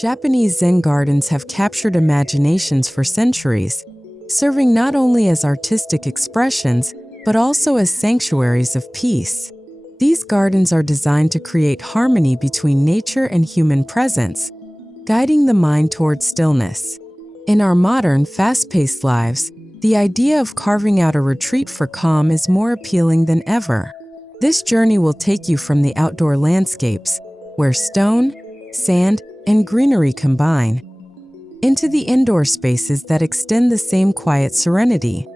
Japanese Zen gardens have captured imaginations for centuries, serving not only as artistic expressions, but also as sanctuaries of peace. These gardens are designed to create harmony between nature and human presence, guiding the mind toward stillness. In our modern, fast-paced lives, the idea of carving out a retreat for calm is more appealing than ever. This journey will take you from the outdoor landscapes, where stone, sand, and greenery combine, into the indoor spaces that extend the same quiet serenity.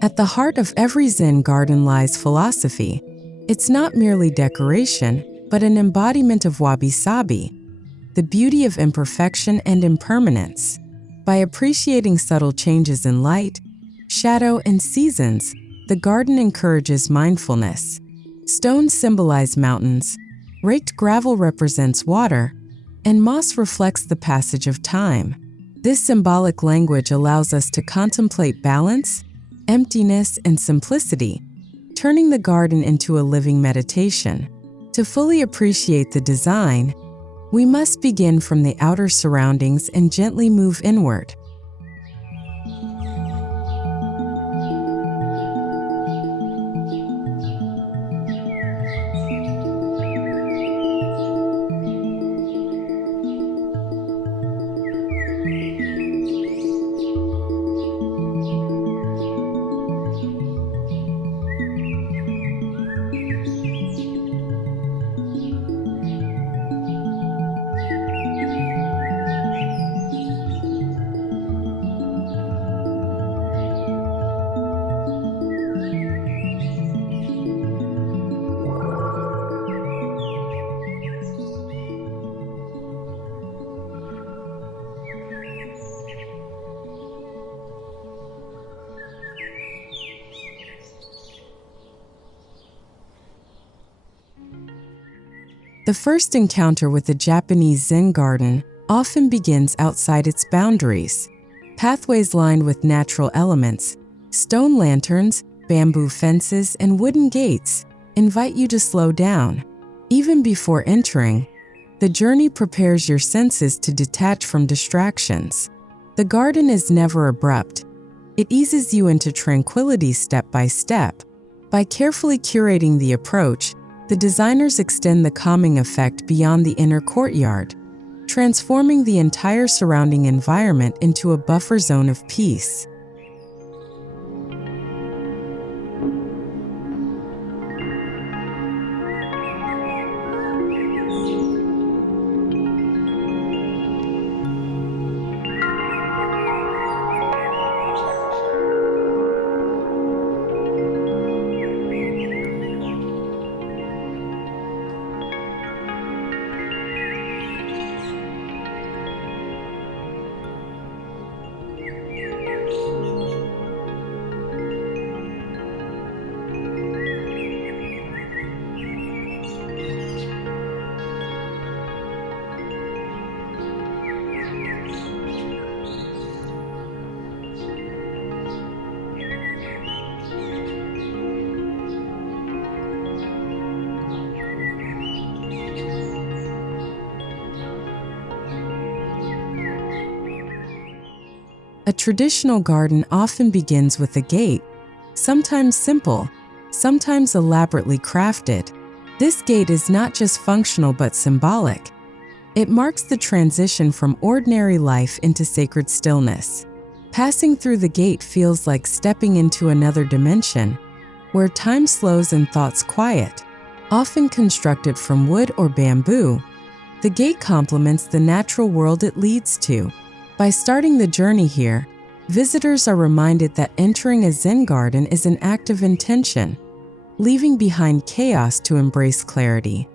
At the heart of every Zen garden lies philosophy. It's not merely decoration, but an embodiment of wabi-sabi, the beauty of imperfection and impermanence. By appreciating subtle changes in light, shadow, and seasons, the garden encourages mindfulness. Stones symbolize mountains, raked gravel represents water, and moss reflects the passage of time. This symbolic language allows us to contemplate balance, emptiness, and simplicity, turning the garden into a living meditation. To fully appreciate the design, we must begin from the outer surroundings and gently move inward. The first encounter with the Japanese Zen garden often begins outside its boundaries. Pathways lined with natural elements, stone lanterns, bamboo fences, and wooden gates invite you to slow down. Even before entering, the journey prepares your senses to detach from distractions. The garden is never abrupt. It eases you into tranquility step by step. By carefully curating the approach, the designers extend the calming effect beyond the inner courtyard, transforming the entire surrounding environment into a buffer zone of peace. A traditional garden often begins with a gate, sometimes simple, sometimes elaborately crafted. This gate is not just functional but symbolic. It marks the transition from ordinary life into sacred stillness. Passing through the gate feels like stepping into another dimension, where time slows and thoughts quiet. Often constructed from wood or bamboo, the gate complements the natural world it leads to. By starting the journey here, visitors are reminded that entering a Zen garden is an act of intention, leaving behind chaos to embrace clarity.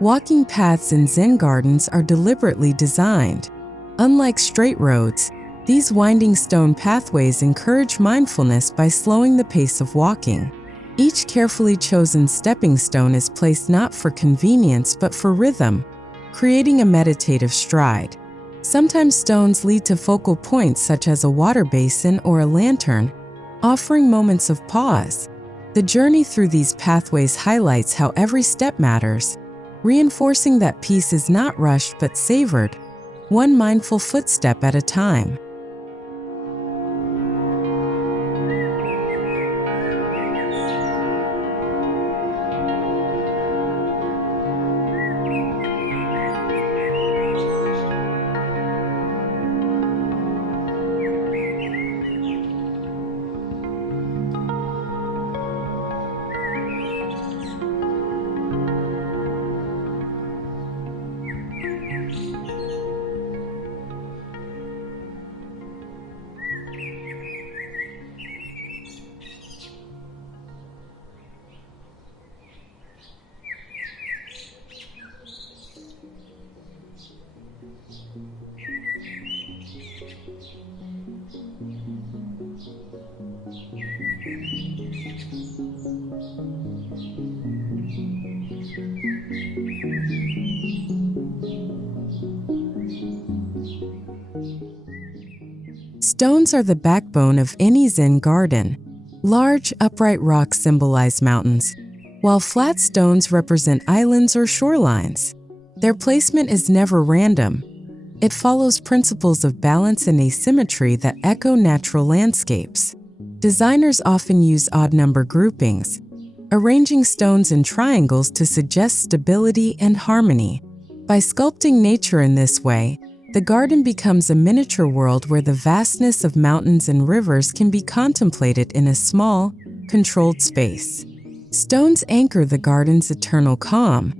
Walking paths in Zen gardens are deliberately designed. Unlike straight roads, these winding stone pathways encourage mindfulness by slowing the pace of walking. Each carefully chosen stepping stone is placed not for convenience but for rhythm, creating a meditative stride. Sometimes stones lead to focal points such as a water basin or a lantern, offering moments of pause. The journey through these pathways highlights how every step matters, reinforcing that peace is not rushed but savored, one mindful footstep at a time. Stones are the backbone of any Zen garden. Large, upright rocks symbolize mountains, while flat stones represent islands or shorelines. Their placement is never random. It follows principles of balance and asymmetry that echo natural landscapes. Designers often use odd number groupings, arranging stones in triangles to suggest stability and harmony. By sculpting nature in this way, the garden becomes a miniature world where the vastness of mountains and rivers can be contemplated in a small, controlled space. Stones anchor the garden's eternal calm.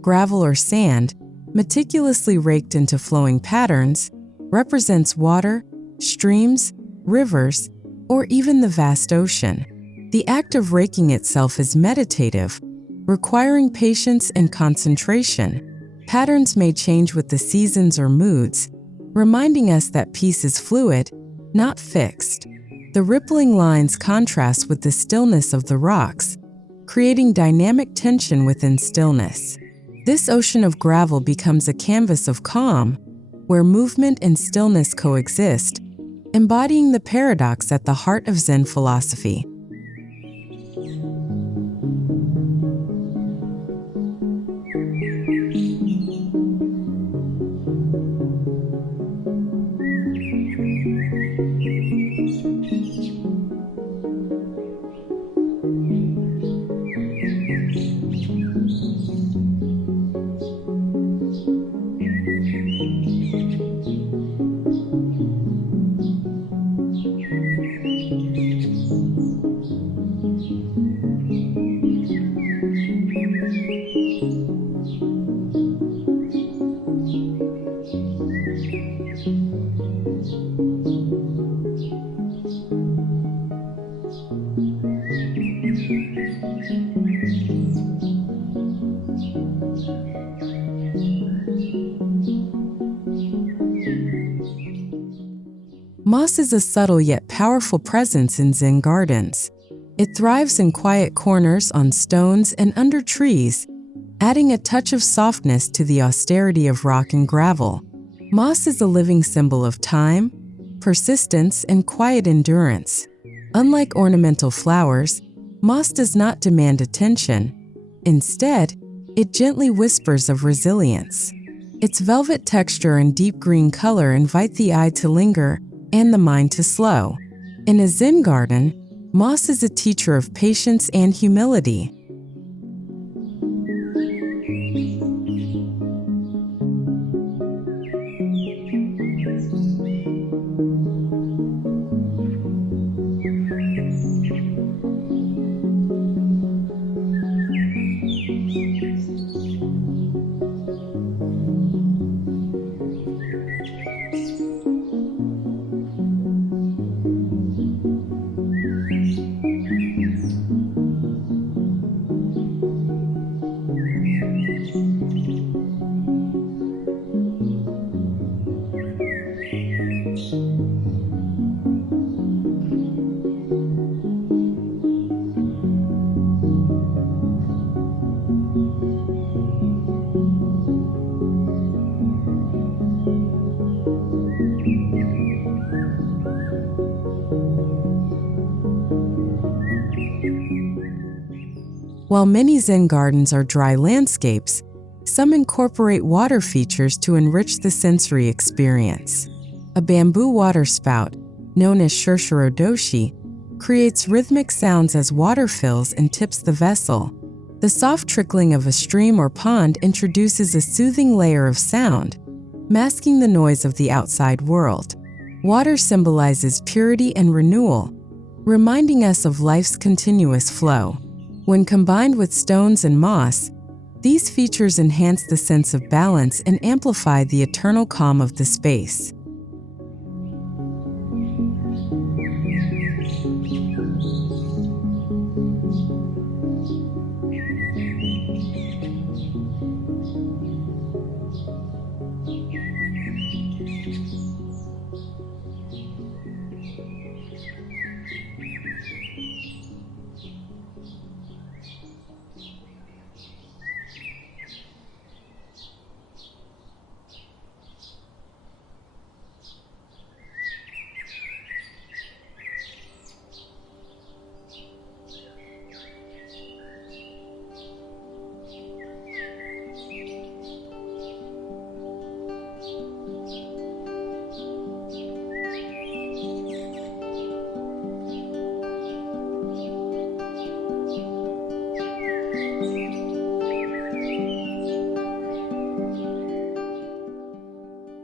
Gravel or sand, meticulously raked into flowing patterns, represents water, streams, rivers, or even the vast ocean. The act of raking itself is meditative, requiring patience and concentration. Patterns may change with the seasons or moods, reminding us that peace is fluid, not fixed. The rippling lines contrast with the stillness of the rocks, creating dynamic tension within stillness. This ocean of gravel becomes a canvas of calm, where movement and stillness coexist, embodying the paradox at the heart of Zen philosophy. Moss is a subtle yet powerful presence in Zen gardens. It thrives in quiet corners, on stones, and under trees, adding a touch of softness to the austerity of rock and gravel. Moss is a living symbol of time, persistence, and quiet endurance. Unlike ornamental flowers, moss does not demand attention. Instead, it gently whispers of resilience. Its velvet texture and deep green color invite the eye to linger and the mind to slow. In a Zen garden, moss is a teacher of patience and humility. While many Zen gardens are dry landscapes, some incorporate water features to enrich the sensory experience. A bamboo water spout, known as shurshuro doshi, creates rhythmic sounds as water fills and tips the vessel. The soft trickling of a stream or pond introduces a soothing layer of sound, masking the noise of the outside world. Water symbolizes purity and renewal, reminding us of life's continuous flow. When combined with stones and moss, these features enhance the sense of balance and amplify the eternal calm of the space.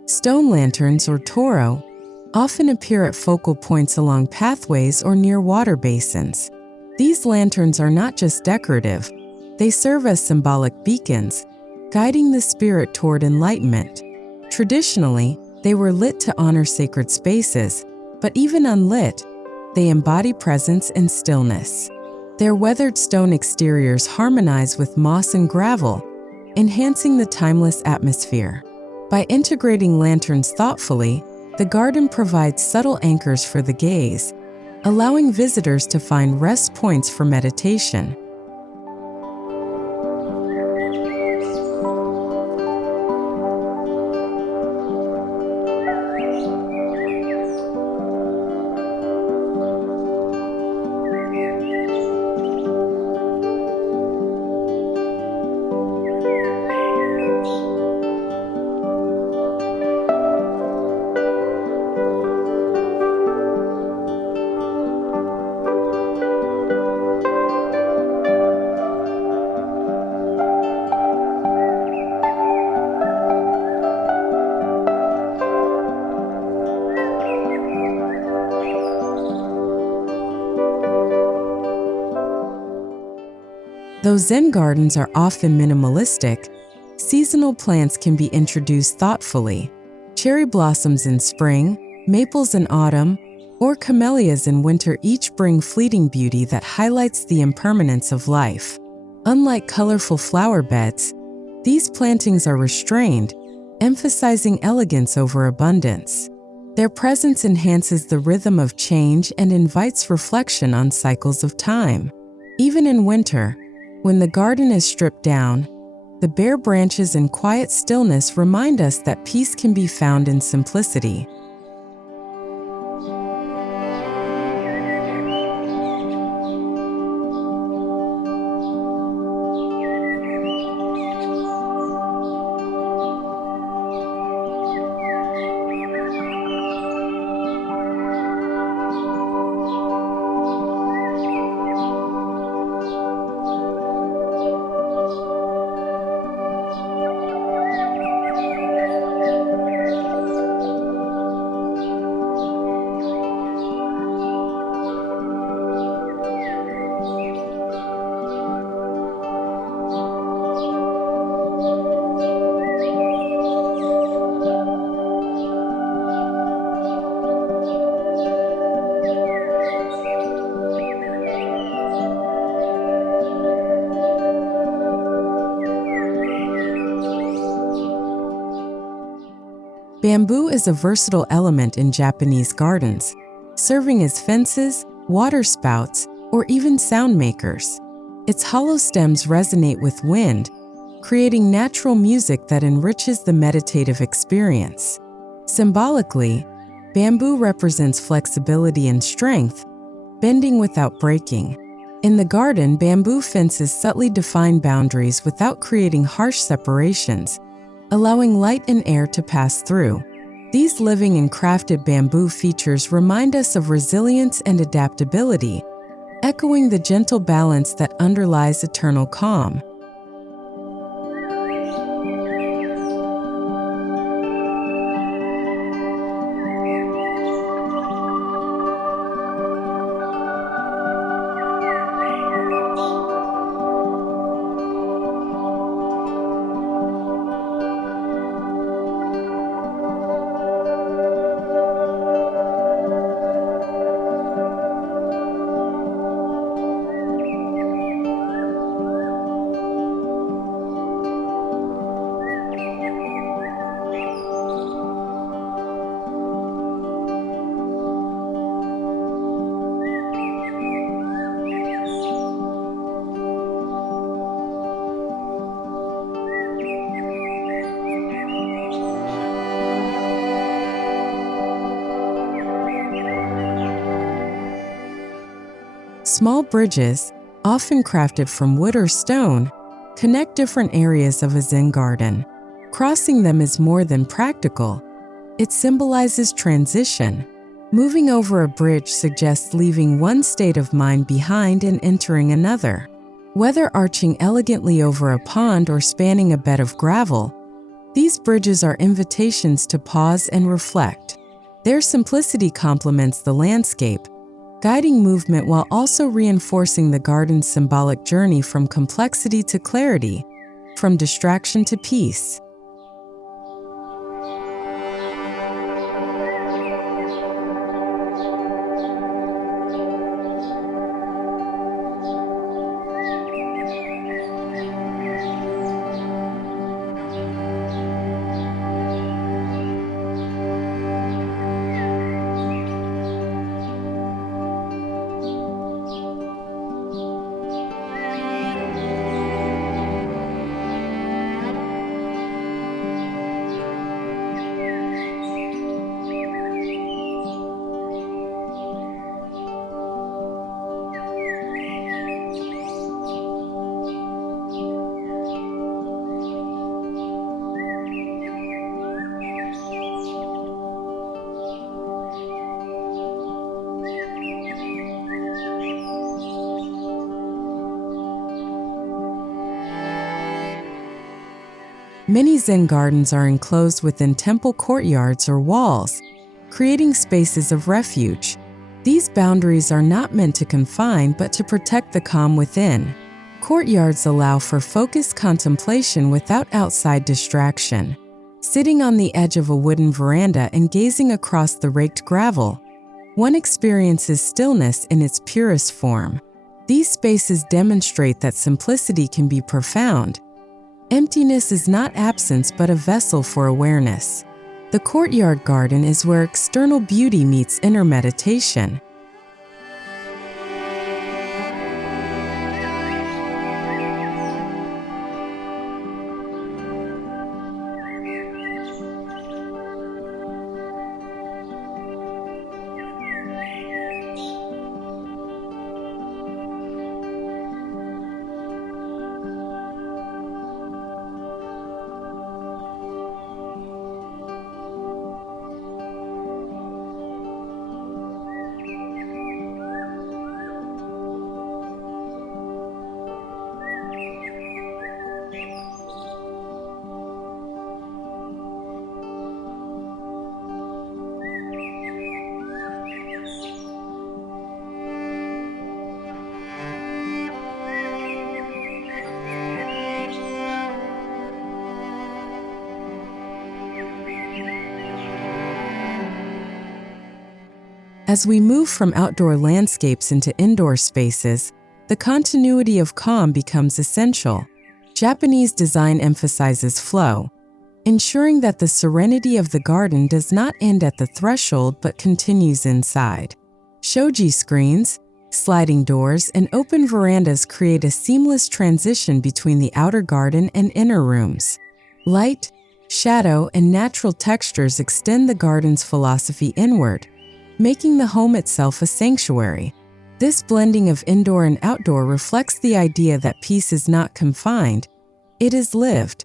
Stone lanterns, or toro, often appear at focal points along pathways or near water basins. These lanterns are not just decorative, they serve as symbolic beacons, guiding the spirit toward enlightenment. Traditionally, they were lit to honor sacred spaces, but even unlit, they embody presence and stillness. Their weathered stone exteriors harmonize with moss and gravel, enhancing the timeless atmosphere. By integrating lanterns thoughtfully, the garden provides subtle anchors for the gaze, allowing visitors to find rest points for meditation. Though Zen gardens are often minimalistic, seasonal plants can be introduced thoughtfully. Cherry blossoms in spring, maples in autumn, or camellias in winter each bring fleeting beauty that highlights the impermanence of life. Unlike colorful flower beds, these plantings are restrained, emphasizing elegance over abundance. Their presence enhances the rhythm of change and invites reflection on cycles of time. Even in winter, when the garden is stripped down, the bare branches and quiet stillness remind us that peace can be found in simplicity. Bamboo is a versatile element in Japanese gardens, serving as fences, water spouts, or even sound makers. Its hollow stems resonate with wind, creating natural music that enriches the meditative experience. Symbolically, bamboo represents flexibility and strength, bending without breaking. In the garden, bamboo fences subtly define boundaries without creating harsh separations, allowing light and air to pass through. These living and crafted bamboo features remind us of resilience and adaptability, echoing the gentle balance that underlies eternal calm. Small bridges, often crafted from wood or stone, connect different areas of a Zen garden. Crossing them is more than practical. It symbolizes transition. Moving over a bridge suggests leaving one state of mind behind and entering another. Whether arching elegantly over a pond or spanning a bed of gravel, these bridges are invitations to pause and reflect. Their simplicity complements the landscape, guiding movement while also reinforcing the garden's symbolic journey from complexity to clarity, from distraction to peace. Many Zen gardens are enclosed within temple courtyards or walls, creating spaces of refuge. These boundaries are not meant to confine but to protect the calm within. Courtyards allow for focused contemplation without outside distraction. Sitting on the edge of a wooden veranda and gazing across the raked gravel, one experiences stillness in its purest form. These spaces demonstrate that simplicity can be profound. Emptiness is not absence but a vessel for awareness. The courtyard garden is where external beauty meets inner meditation. As we move from outdoor landscapes into indoor spaces, the continuity of calm becomes essential. Japanese design emphasizes flow, ensuring that the serenity of the garden does not end at the threshold but continues inside. Shoji screens, sliding doors, and open verandas create a seamless transition between the outer garden and inner rooms. Light, shadow, and natural textures extend the garden's philosophy inward, making the home itself a sanctuary. This blending of indoor and outdoor reflects the idea that peace is not confined, it is lived.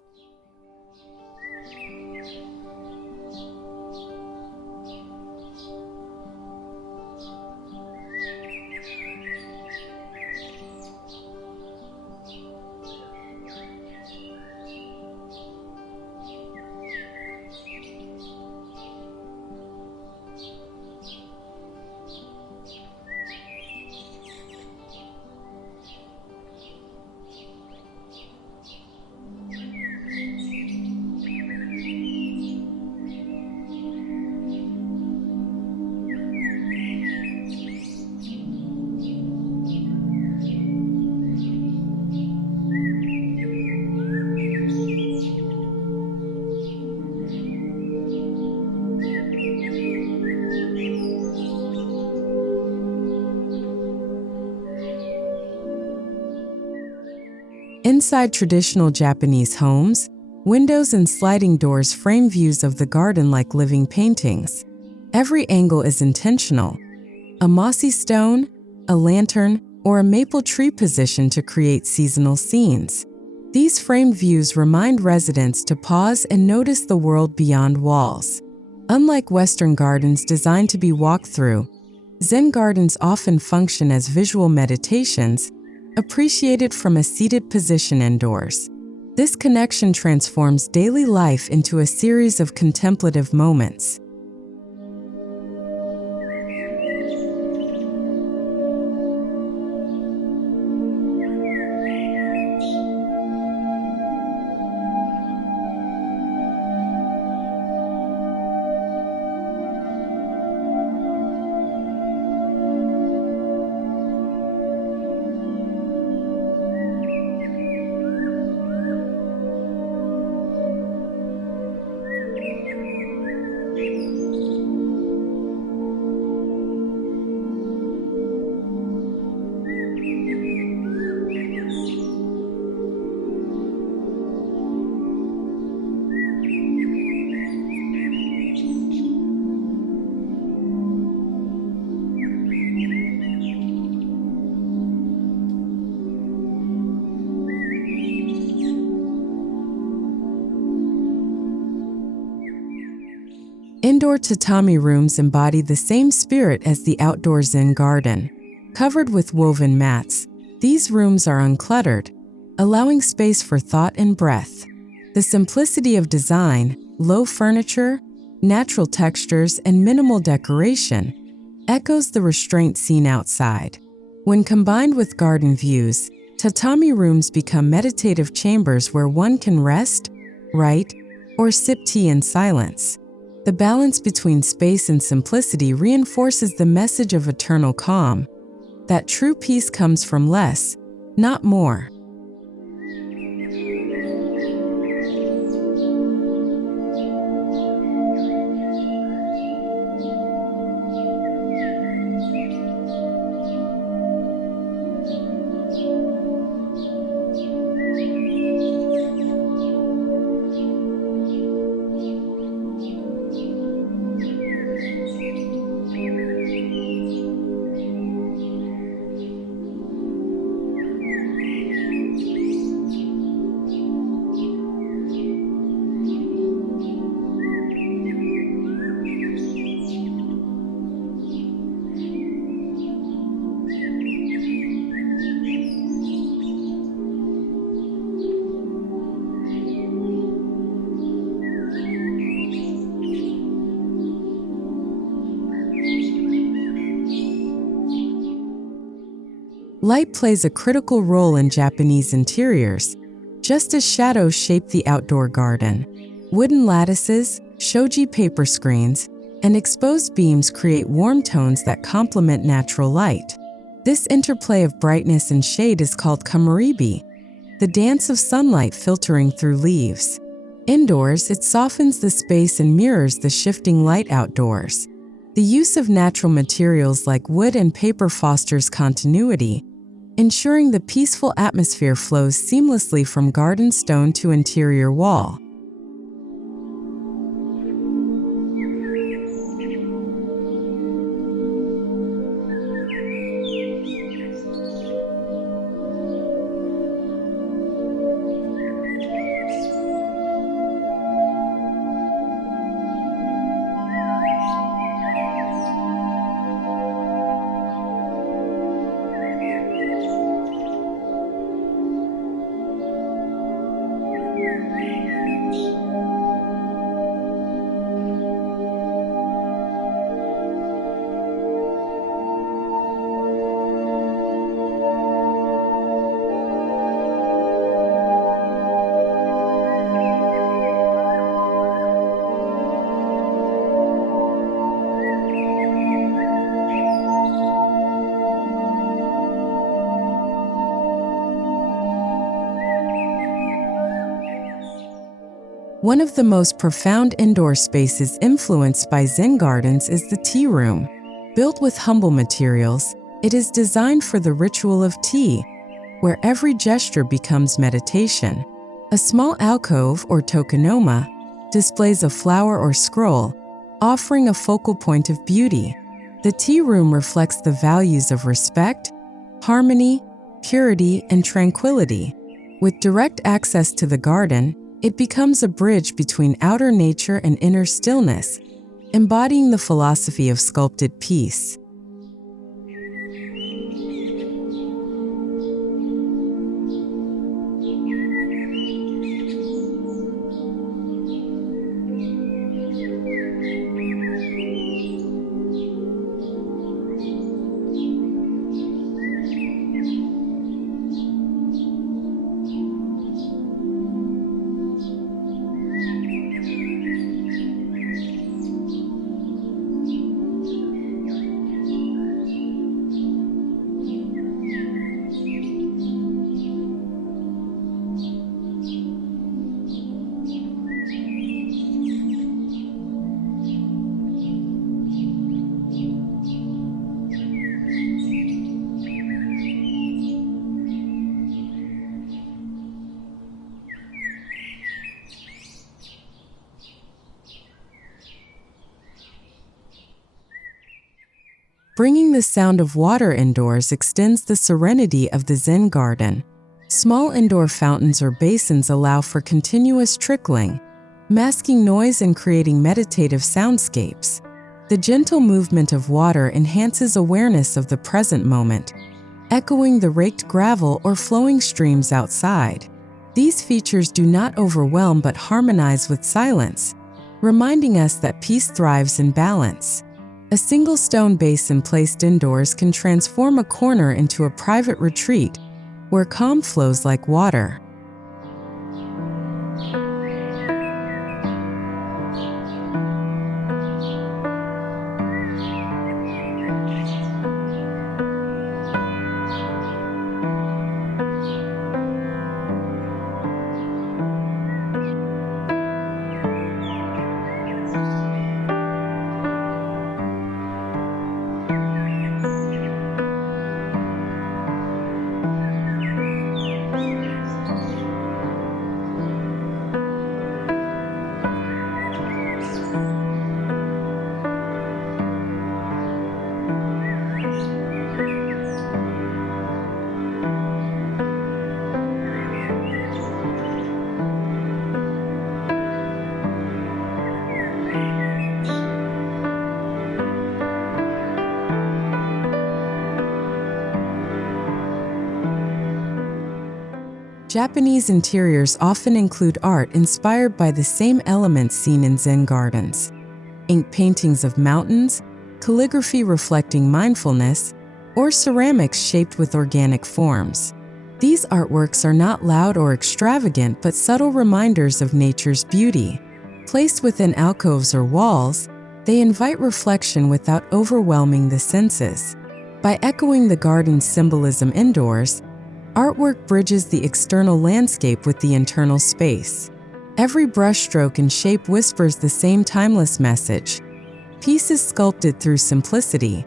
Inside traditional Japanese homes, windows and sliding doors frame views of the garden like living paintings. Every angle is intentional. A mossy stone, a lantern, or a maple tree positioned to create seasonal scenes. These framed views remind residents to pause and notice the world beyond walls. Unlike Western gardens designed to be walked through, Zen gardens often function as visual meditations, appreciated from a seated position indoors. This connection transforms daily life into a series of contemplative moments. Indoor tatami rooms embody the same spirit as the outdoor Zen garden. Covered with woven mats, these rooms are uncluttered, allowing space for thought and breath. The simplicity of design, low furniture, natural textures, and minimal decoration echoes the restraint seen outside. When combined with garden views, Tatami rooms become meditative chambers where one can rest, write, or sip tea in silence. The balance between space and simplicity reinforces the message of eternal calm, that true peace comes from less, not more. Light plays a critical role in Japanese interiors, just as shadows shape the outdoor garden. Wooden lattices, shoji paper screens, and exposed beams create warm tones that complement natural light. This interplay of brightness and shade is called kamaribi, the dance of sunlight filtering through leaves. Indoors, it softens the space and mirrors the shifting light outdoors. The use of natural materials like wood and paper fosters continuity, ensuring the peaceful atmosphere flows seamlessly from garden stone to interior wall. One of the most profound indoor spaces influenced by Zen gardens is the tea room. Built with humble materials, it is designed for the ritual of tea, where every gesture becomes meditation. A small alcove or tokonoma displays a flower or scroll, offering a focal point of beauty. The tea room reflects the values of respect, harmony, purity, and tranquility. With direct access to the garden, it becomes a bridge between outer nature and inner stillness, embodying the philosophy of sculpted peace. Bringing the sound of water indoors extends the serenity of the Zen garden. Small indoor fountains or basins allow for continuous trickling, masking noise and creating meditative soundscapes. The gentle movement of water enhances awareness of the present moment, echoing the raked gravel or flowing streams outside. These features do not overwhelm but harmonize with silence, reminding us that peace thrives in balance. A single stone basin placed indoors can transform a corner into a private retreat, where calm flows like water. Japanese interiors often include art inspired by the same elements seen in Zen gardens. Ink paintings of mountains, calligraphy reflecting mindfulness, or ceramics shaped with organic forms. These artworks are not loud or extravagant but subtle reminders of nature's beauty. Placed within alcoves or walls, they invite reflection without overwhelming the senses. By echoing the garden's symbolism indoors, artwork bridges the external landscape with the internal space. Every brushstroke and shape whispers the same timeless message. Peace is sculpted through simplicity.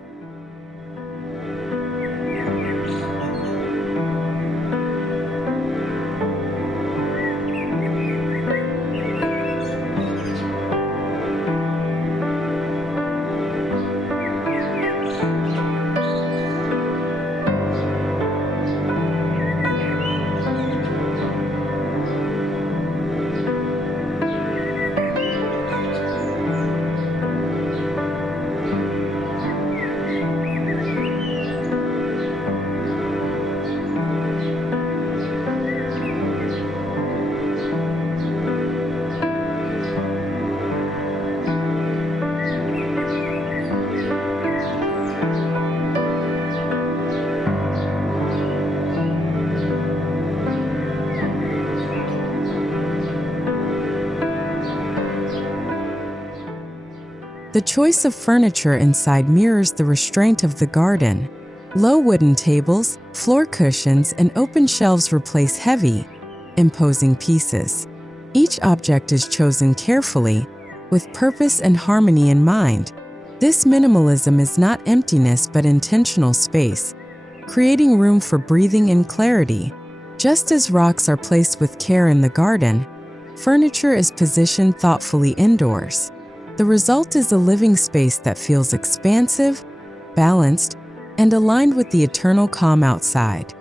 The choice of furniture inside mirrors the restraint of the garden. Low wooden tables, floor cushions, and open shelves replace heavy, imposing pieces. Each object is chosen carefully, with purpose and harmony in mind. This minimalism is not emptiness but intentional space, creating room for breathing and clarity. Just as rocks are placed with care in the garden, furniture is positioned thoughtfully indoors. The result is a living space that feels expansive, balanced, and aligned with the eternal calm outside.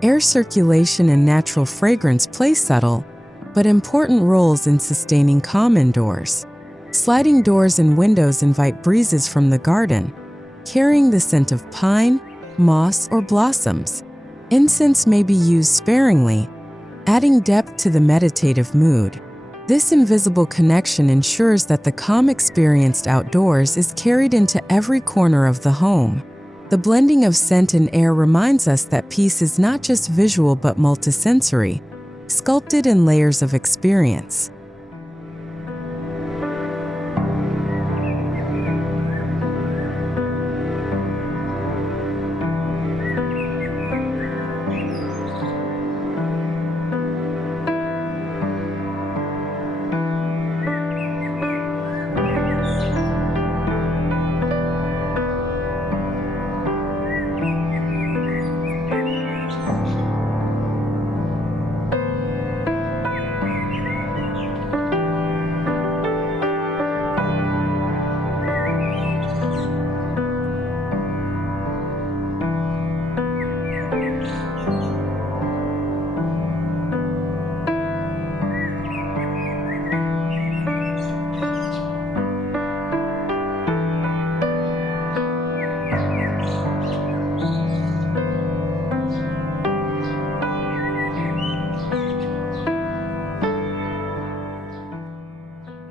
Air circulation and natural fragrance play subtle, but important roles in sustaining calm indoors. Sliding doors and windows invite breezes from the garden, carrying the scent of pine, moss, or blossoms. Incense may be used sparingly, adding depth to the meditative mood. This invisible connection ensures that the calm experienced outdoors is carried into every corner of the home. The blending of scent and air reminds us that peace is not just visual but multisensory, sculpted in layers of experience.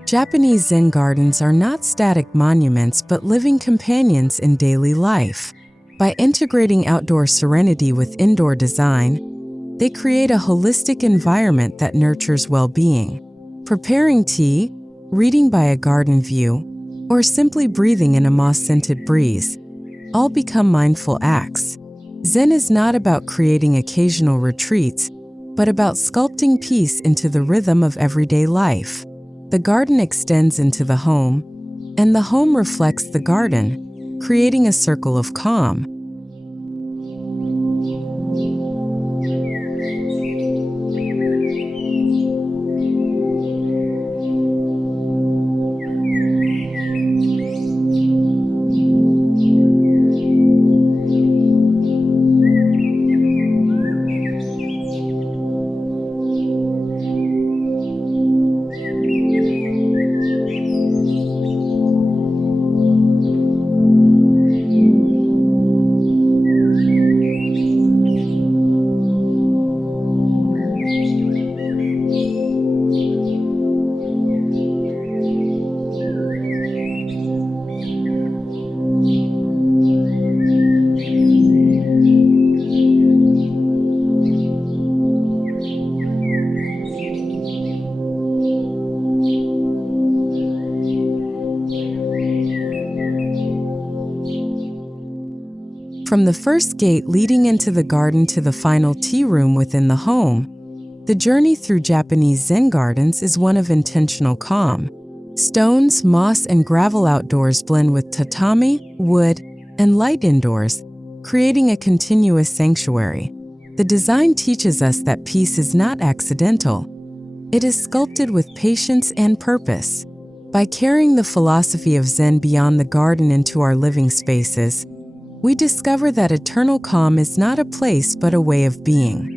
Japanese Zen gardens are not static monuments but living companions in daily life. By integrating outdoor serenity with indoor design, they create a holistic environment that nurtures well-being. Preparing tea, reading by a garden view, or simply breathing in a moss-scented breeze all become mindful acts. Zen is not about creating occasional retreats, but about sculpting peace into the rhythm of everyday life. The garden extends into the home, and the home reflects the garden, creating a circle of calm. From the first gate leading into the garden to the final tea room within the home, the journey through Japanese Zen gardens is one of intentional calm. Stones, moss, and gravel outdoors blend with tatami, wood, and light indoors, creating a continuous sanctuary. The design teaches us that peace is not accidental. It is sculpted with patience and purpose. By carrying the philosophy of Zen beyond the garden into our living spaces, we discover that eternal calm is not a place but a way of being.